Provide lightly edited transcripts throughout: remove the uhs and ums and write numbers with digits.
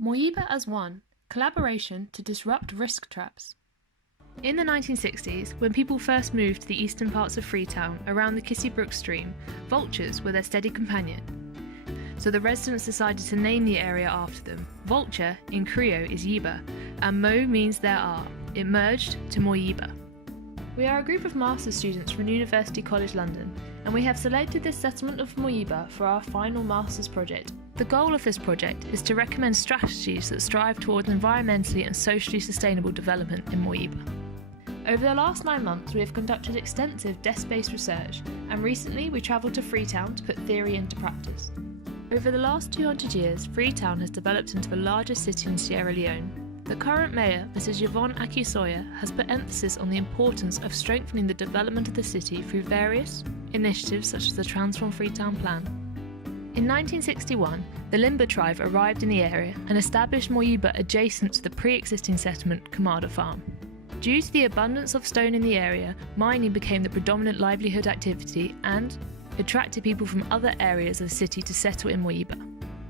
Moyiba as one, collaboration to disrupt risk traps. In the 1960s, when people first moved to the eastern parts of Freetown around the Kissybrook stream, vultures were their steady companion. So the residents decided to name the area after them. Vulture in Creole is Yiba, and Mo means there are. It merged to Moyiba. We are a group of master's students from University College London, and we have selected this settlement of Moyiba for our final master's project. The goal of this project is to recommend strategies that strive towards environmentally and socially sustainable development in Moyiba. Over the last 9 months, we have conducted extensive desk-based research, and recently we travelled to Freetown to put theory into practice. Over the last 200 years, Freetown has developed into the largest city in Sierra Leone. The current mayor, Mrs. Yvonne Akisoya, has put emphasis on the importance of strengthening the development of the city through various initiatives such as the Transform Freetown Plan. In 1961, the Limba tribe arrived in the area and established Moyiba adjacent to the pre-existing settlement Kamada Farm. Due to the abundance of stone in the area, mining became the predominant livelihood activity and attracted people from other areas of the city to settle in Moyiba.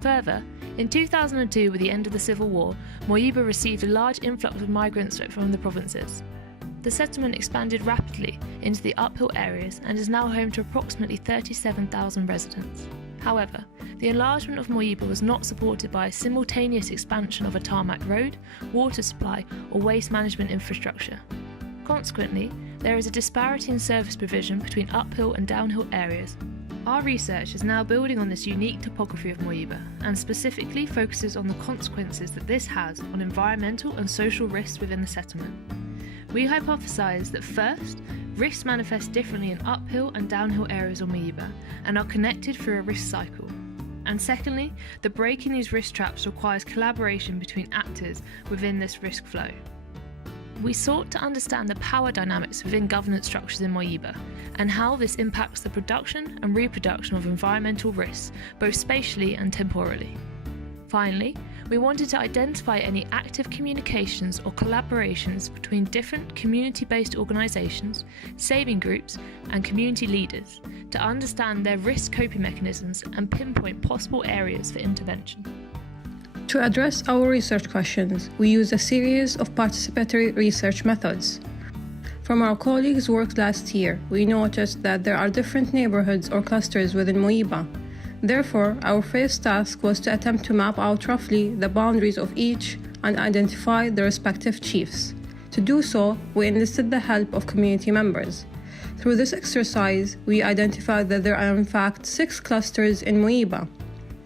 Further, in 2002, with the end of the Civil War, Moyiba received a large influx of migrants from the provinces. The settlement expanded rapidly into the uphill areas and is now home to approximately 37,000 residents. However, the enlargement of Moyiba was not supported by a simultaneous expansion of a tarmac road, water supply, or waste management infrastructure. Consequently, there is a disparity in service provision between uphill and downhill areas. Our research is now building on this unique topography of Moyiba and specifically focuses on the consequences that this has on environmental and social risks within the settlement. We hypothesize that first, risks manifest differently in uphill and downhill areas of Moyiba and are connected through a risk cycle. And secondly, the breaking these risk traps requires collaboration between actors within this risk flow. We sought to understand the power dynamics within governance structures in Moyiba and how this impacts the production and reproduction of environmental risks, both spatially and temporally. Finally, we wanted to identify any active communications or collaborations between different community-based organisations, saving groups and community leaders to understand their risk coping mechanisms and pinpoint possible areas for intervention. To address our research questions, we use a series of participatory research methods. From our colleagues' work last year, we noticed that there are different neighbourhoods or clusters within Moyiba. Therefore, our first task was to attempt to map out roughly the boundaries of each and identify the respective chiefs. To do so, we enlisted the help of community members. Through this exercise, we identified that there are in fact 6 clusters in Moyiba: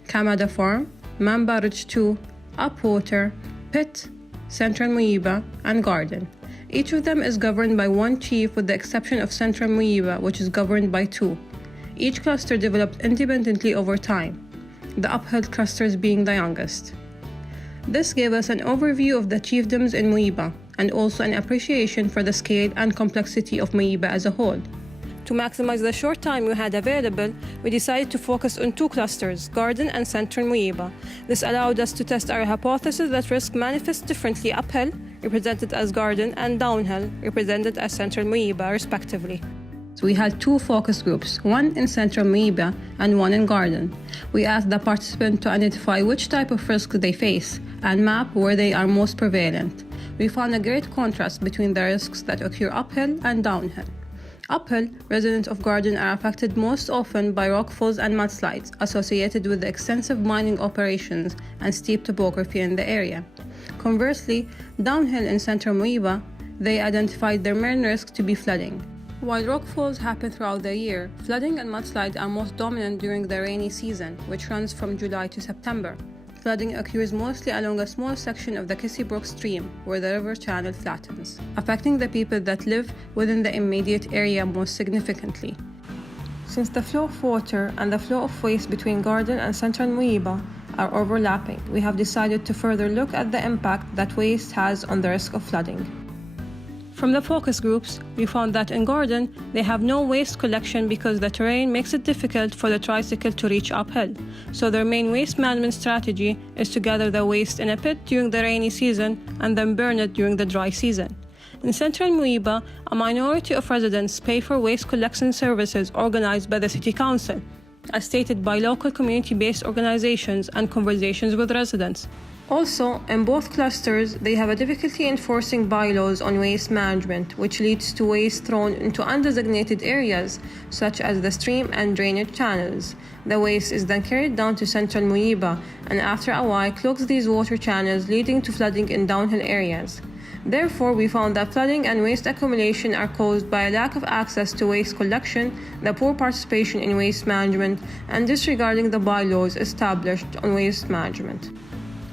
Kamada Farm, Mamba Ridge 2, Upwater, Pit, Central Moyiba, and Garden. Each of them is governed by one chief with the exception of Central Moyiba, which is governed by 2. Each cluster developed independently over time, the uphill clusters being the youngest. This gave us an overview of the chiefdoms in Moyiba and also an appreciation for the scale and complexity of Moyiba as a whole. To maximize the short time we had available, we decided to focus on 2 clusters, Garden and Central Moyiba. This allowed us to test our hypothesis that risk manifests differently uphill, represented as Garden, and downhill, represented as Central Moyiba, respectively. We had 2 focus groups, one in Central Moyiba and one in Garden. We asked the participants to identify which type of risk they face and map where they are most prevalent. We found a great contrast between the risks that occur uphill and downhill. Uphill, residents of Garden are affected most often by rockfalls and mudslides associated with the extensive mining operations and steep topography in the area. Conversely, downhill in Central Moyiba, they identified their main risk to be flooding. While rockfalls happen throughout the year, flooding and mudslides are most dominant during the rainy season, which runs from July to September. Flooding occurs mostly along a small section of the Kissybrook stream, where the river channel flattens, affecting the people that live within the immediate area most significantly. Since the flow of water and the flow of waste between Garden and Central Moyiba are overlapping, we have decided to further look at the impact that waste has on the risk of flooding. From the focus groups, we found that in Garden, they have no waste collection because the terrain makes it difficult for the tricycle to reach uphill. So their main waste management strategy is to gather the waste in a pit during the rainy season and then burn it during the dry season. In Central Moyiba, a minority of residents pay for waste collection services organized by the City Council, as stated by local community-based organizations and conversations with residents. Also, in both clusters, they have a difficulty enforcing bylaws on waste management, which leads to waste thrown into undesignated areas, such as the stream and drainage channels. The waste is then carried down to central Moyiba, and after a while clogs these water channels, leading to flooding in downhill areas. Therefore, we found that flooding and waste accumulation are caused by a lack of access to waste collection, the poor participation in waste management, and disregarding the bylaws established on waste management.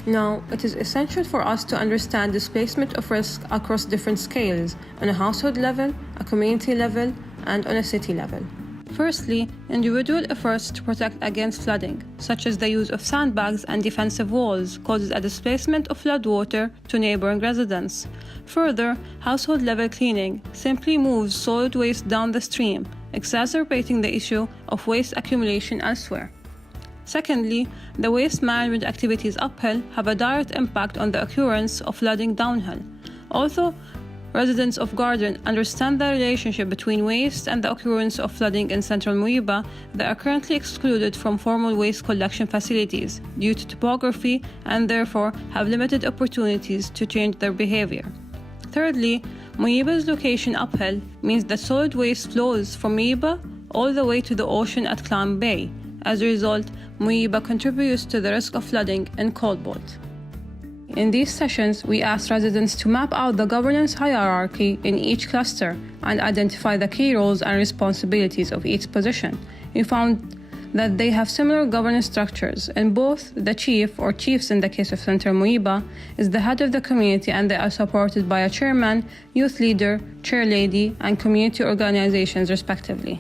Now, it is essential for us to understand displacement of risk across different scales, on a household level, a community level, and on a city level. Firstly, individual efforts to protect against flooding, such as the use of sandbags and defensive walls, causes a displacement of floodwater to neighboring residents. Further, household-level cleaning simply moves solid waste down the stream, exacerbating the issue of waste accumulation elsewhere. Secondly, the waste management activities uphill have a direct impact on the occurrence of flooding downhill. Although residents of Garden understand the relationship between waste and the occurrence of flooding in central Moyiba, they are currently excluded from formal waste collection facilities due to topography and therefore have limited opportunities to change their behavior. Thirdly, Moyiba's location uphill means that solid waste flows from Moyiba all the way to the ocean at Clam Bay. As a result, Moyiba contributes to the risk of flooding in Cobalt. In these sessions, we asked residents to map out the governance hierarchy in each cluster and identify the key roles and responsibilities of each position. We found that they have similar governance structures. In both, the chief, or chiefs in the case of Central Moyiba, is the head of the community, and they are supported by a chairman, youth leader, chairlady, and community organizations respectively.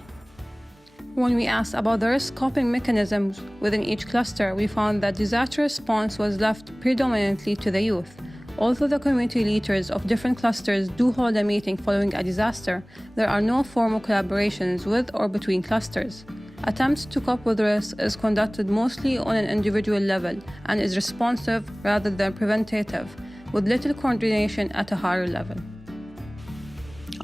When we asked about the risk coping mechanisms within each cluster, we found that disaster response was left predominantly to the youth. Although the community leaders of different clusters do hold a meeting following a disaster, there are no formal collaborations with or between clusters. Attempts to cope with risk is conducted mostly on an individual level and is responsive rather than preventative, with little coordination at a higher level.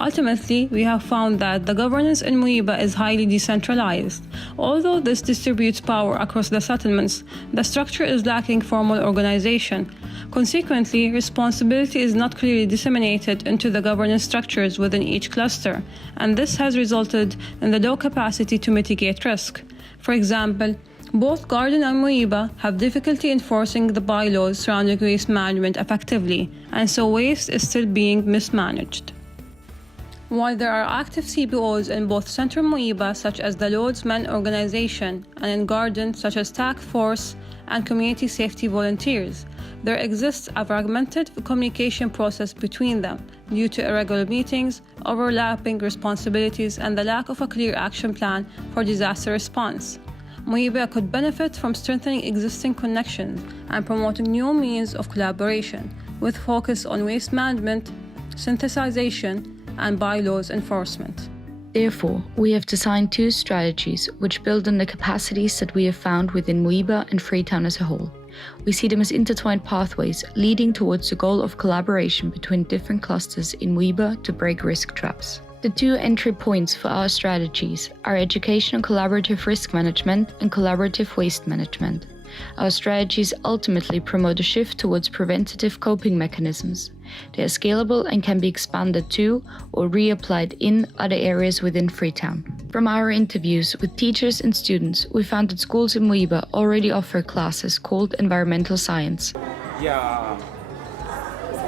Ultimately, we have found that the governance in Moyiba is highly decentralized. Although this distributes power across the settlements, the structure is lacking formal organization. Consequently, responsibility is not clearly disseminated into the governance structures within each cluster, and this has resulted in the low capacity to mitigate risk. For example, both Garden and Moyiba have difficulty enforcing the bylaws surrounding waste management effectively, and so waste is still being mismanaged. While there are active CBOs in both Central Moyiba, such as the Lord's Men Organization, and in Garden, such as Task Force and Community Safety Volunteers, there exists a fragmented communication process between them due to irregular meetings, overlapping responsibilities, and the lack of a clear action plan for disaster response. Moyiba could benefit from strengthening existing connections and promoting new means of collaboration, with focus on waste management, synthesization, and bylaws enforcement. Therefore, we have designed two strategies which build on the capacities that we have found within Moyiba and Freetown as a whole. We see them as intertwined pathways leading towards the goal of collaboration between different clusters in Moyiba to break risk traps. The two entry points for our strategies are education on collaborative risk management and collaborative waste management. Our strategies ultimately promote a shift towards preventative coping mechanisms. They are scalable and can be expanded to or reapplied in other areas within Freetown. From our interviews with teachers and students, we found that schools in Moyiba already offer classes called environmental science. Yeah,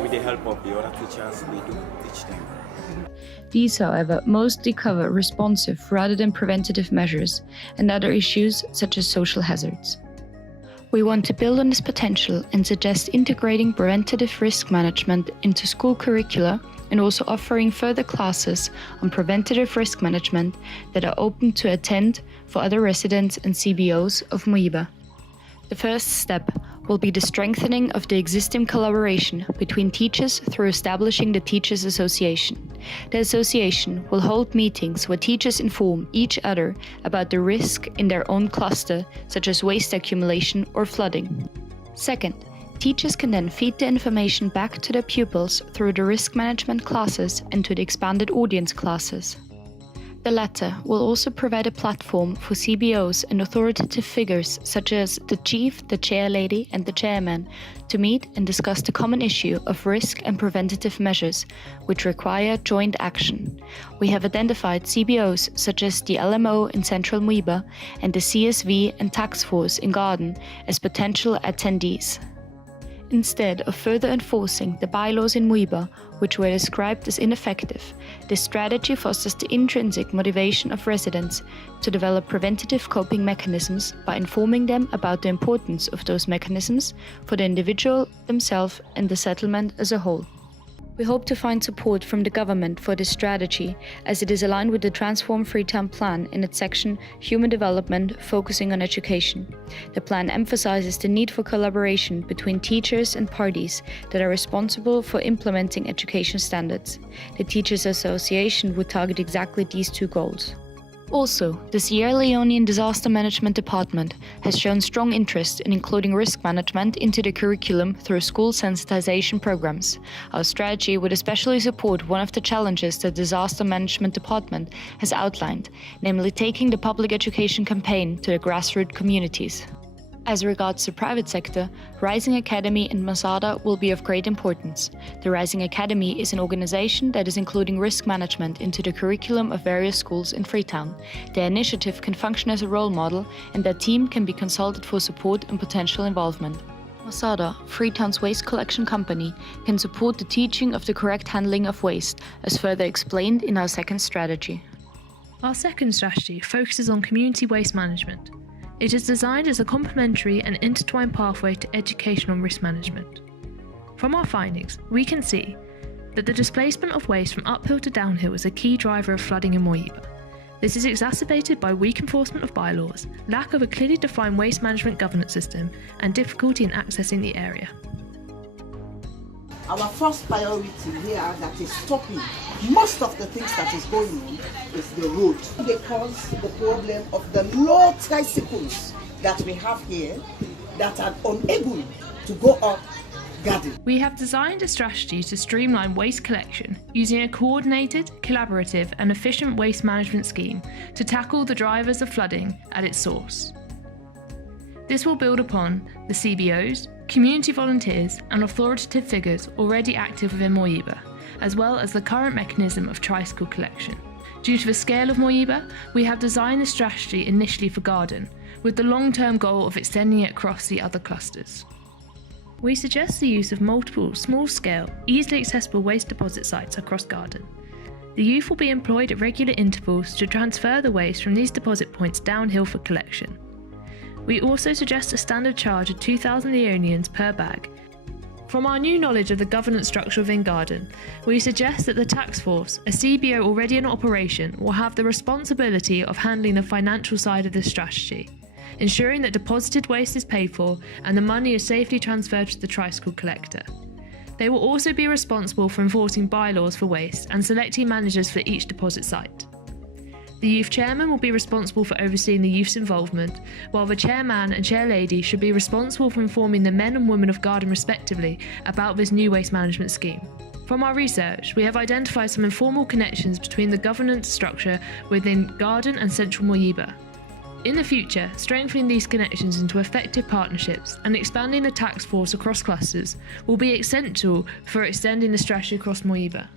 with the help of the other teachers, we do teach them. These, however, mostly cover responsive rather than preventative measures and other issues such as social hazards. We want to build on this potential and suggest integrating preventative risk management into school curricula and also offering further classes on preventative risk management that are open to attend for other residents and CBOs of Moyiba. The first step will be the strengthening of the existing collaboration between teachers through establishing the Teachers Association. The association will hold meetings where teachers inform each other about the risk in their own cluster, such as waste accumulation or flooding. Second, teachers can then feed the information back to their pupils through the risk management classes and to the expanded audience classes. The latter will also provide a platform for CBOs and authoritative figures such as the chief, the chair lady, and the chairman to meet and discuss the common issue of risk and preventative measures, which require joint action. We have identified CBOs such as the LMO in Central Moyiba and the CSV and Task Force in Garden as potential attendees. Instead of further enforcing the bylaws in Moyiba, which were described as ineffective, this strategy fosters the intrinsic motivation of residents to develop preventative coping mechanisms by informing them about the importance of those mechanisms for the individual, themselves, and the settlement as a whole. We hope to find support from the government for this strategy, as it is aligned with the Transform Freetown Plan in its section Human Development, focusing on education. The plan emphasizes the need for collaboration between teachers and parties that are responsible for implementing education standards. The Teachers Association would target exactly these two goals. Also, the Sierra Leonean Disaster Management Department has shown strong interest in including risk management into the curriculum through school sensitization programs. Our strategy would especially support one of the challenges the Disaster Management Department has outlined, namely taking the public education campaign to the grassroots communities. As regards the private sector, Rising Academy in Masada will be of great importance. The Rising Academy is an organization that is including risk management into the curriculum of various schools in Freetown. Their initiative can function as a role model, and their team can be consulted for support and potential involvement. Masada, Freetown's waste collection company, can support the teaching of the correct handling of waste, as further explained in our second strategy. Our second strategy focuses on community waste management. It is designed as a complementary and intertwined pathway to education on risk management. From our findings, we can see that the displacement of waste from uphill to downhill is a key driver of flooding in Moyiba. This is exacerbated by weak enforcement of bylaws, lack of a clearly defined waste management governance system, and difficulty in accessing the area. Our first priority here that is stopping most of the things that is going on is the road. Because the problem of the low tricycles that we have here that are unable to go up garden. We have designed a strategy to streamline waste collection using a coordinated, collaborative and efficient waste management scheme to tackle the drivers of flooding at its source. This will build upon the CBOs, community volunteers and authoritative figures already active within Moyiba, as well as the current mechanism of tricycle collection. Due to the scale of Moyiba, we have designed the strategy initially for Garden, with the long-term goal of extending it across the other clusters. We suggest the use of multiple small-scale, easily accessible waste deposit sites across Garden. The youth will be employed at regular intervals to transfer the waste from these deposit points downhill for collection. We also suggest a standard charge of 2,000 Leonians per bag. From our new knowledge of the governance structure within Garden, we suggest that the Task Force, a CBO already in operation, will have the responsibility of handling the financial side of this strategy, ensuring that deposited waste is paid for and the money is safely transferred to the tricycle collector. They will also be responsible for enforcing bylaws for waste and selecting managers for each deposit site. The youth chairman will be responsible for overseeing the youth's involvement, while the chairman and chairlady should be responsible for informing the men and women of Garden respectively about this new waste management scheme. From our research, we have identified some informal connections between the governance structure within Garden and Central Moyiba. In the future, strengthening these connections into effective partnerships and expanding the task force across clusters will be essential for extending the strategy across Moyiba.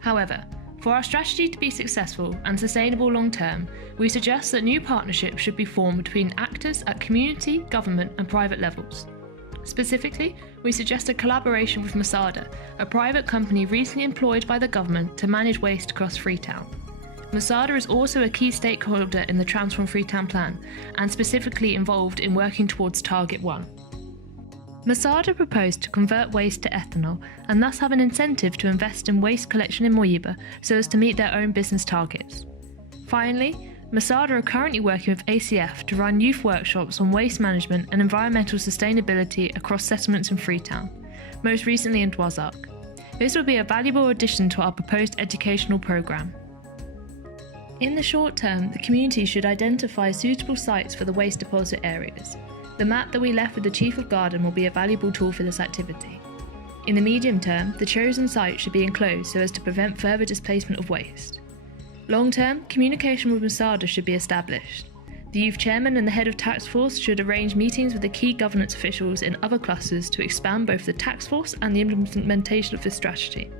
However, for our strategy to be successful and sustainable long-term, we suggest that new partnerships should be formed between actors at community, government and private levels. Specifically, we suggest a collaboration with Masada, a private company recently employed by the government to manage waste across Freetown. Masada is also a key stakeholder in the Transform Freetown Plan and specifically involved in working towards Target 1. Masada proposed to convert waste to ethanol and thus have an incentive to invest in waste collection in Moyiba so as to meet their own business targets. Finally, Masada are currently working with ACF to run youth workshops on waste management and environmental sustainability across settlements in Freetown, most recently in Dwazark. This will be a valuable addition to our proposed educational programme. In the short term, the community should identify suitable sites for the waste deposit areas. The map that we left with the Chief of Garden will be a valuable tool for this activity. In the medium term, the chosen site should be enclosed so as to prevent further displacement of waste. Long-term, communication with Masada should be established. The youth chairman and the head of task force should arrange meetings with the key governance officials in other clusters to expand both the task force and the implementation of this strategy.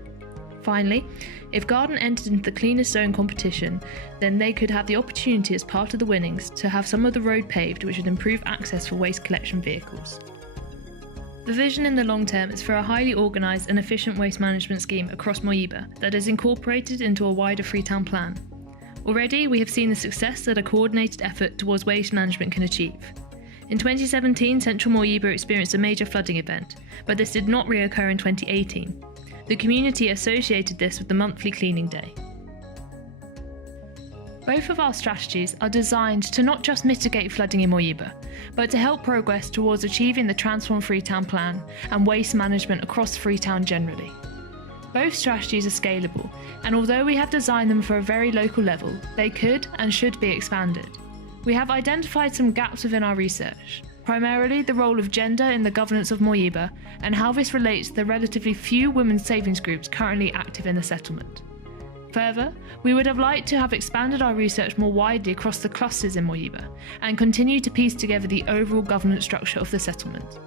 Finally, if Garden entered into the cleanest zone competition, then they could have the opportunity as part of the winnings to have some of the road paved, which would improve access for waste collection vehicles. The vision in the long term is for a highly organised and efficient waste management scheme across Moyiba that is incorporated into a wider Freetown plan. Already, we have seen the success that a coordinated effort towards waste management can achieve. In 2017, Central Moyiba experienced a major flooding event, but this did not reoccur in 2018. The community associated this with the monthly cleaning day. Both of our strategies are designed to not just mitigate flooding in Moyiba, but to help progress towards achieving the Transform Freetown plan and waste management across Freetown generally. Both strategies are scalable, and although we have designed them for a very local level, they could and should be expanded. We have identified some gaps within our research, primarily the role of gender in the governance of Moyiba and how this relates to the relatively few women's savings groups currently active in the settlement. Further, we would have liked to have expanded our research more widely across the clusters in Moyiba and continue to piece together the overall governance structure of the settlement.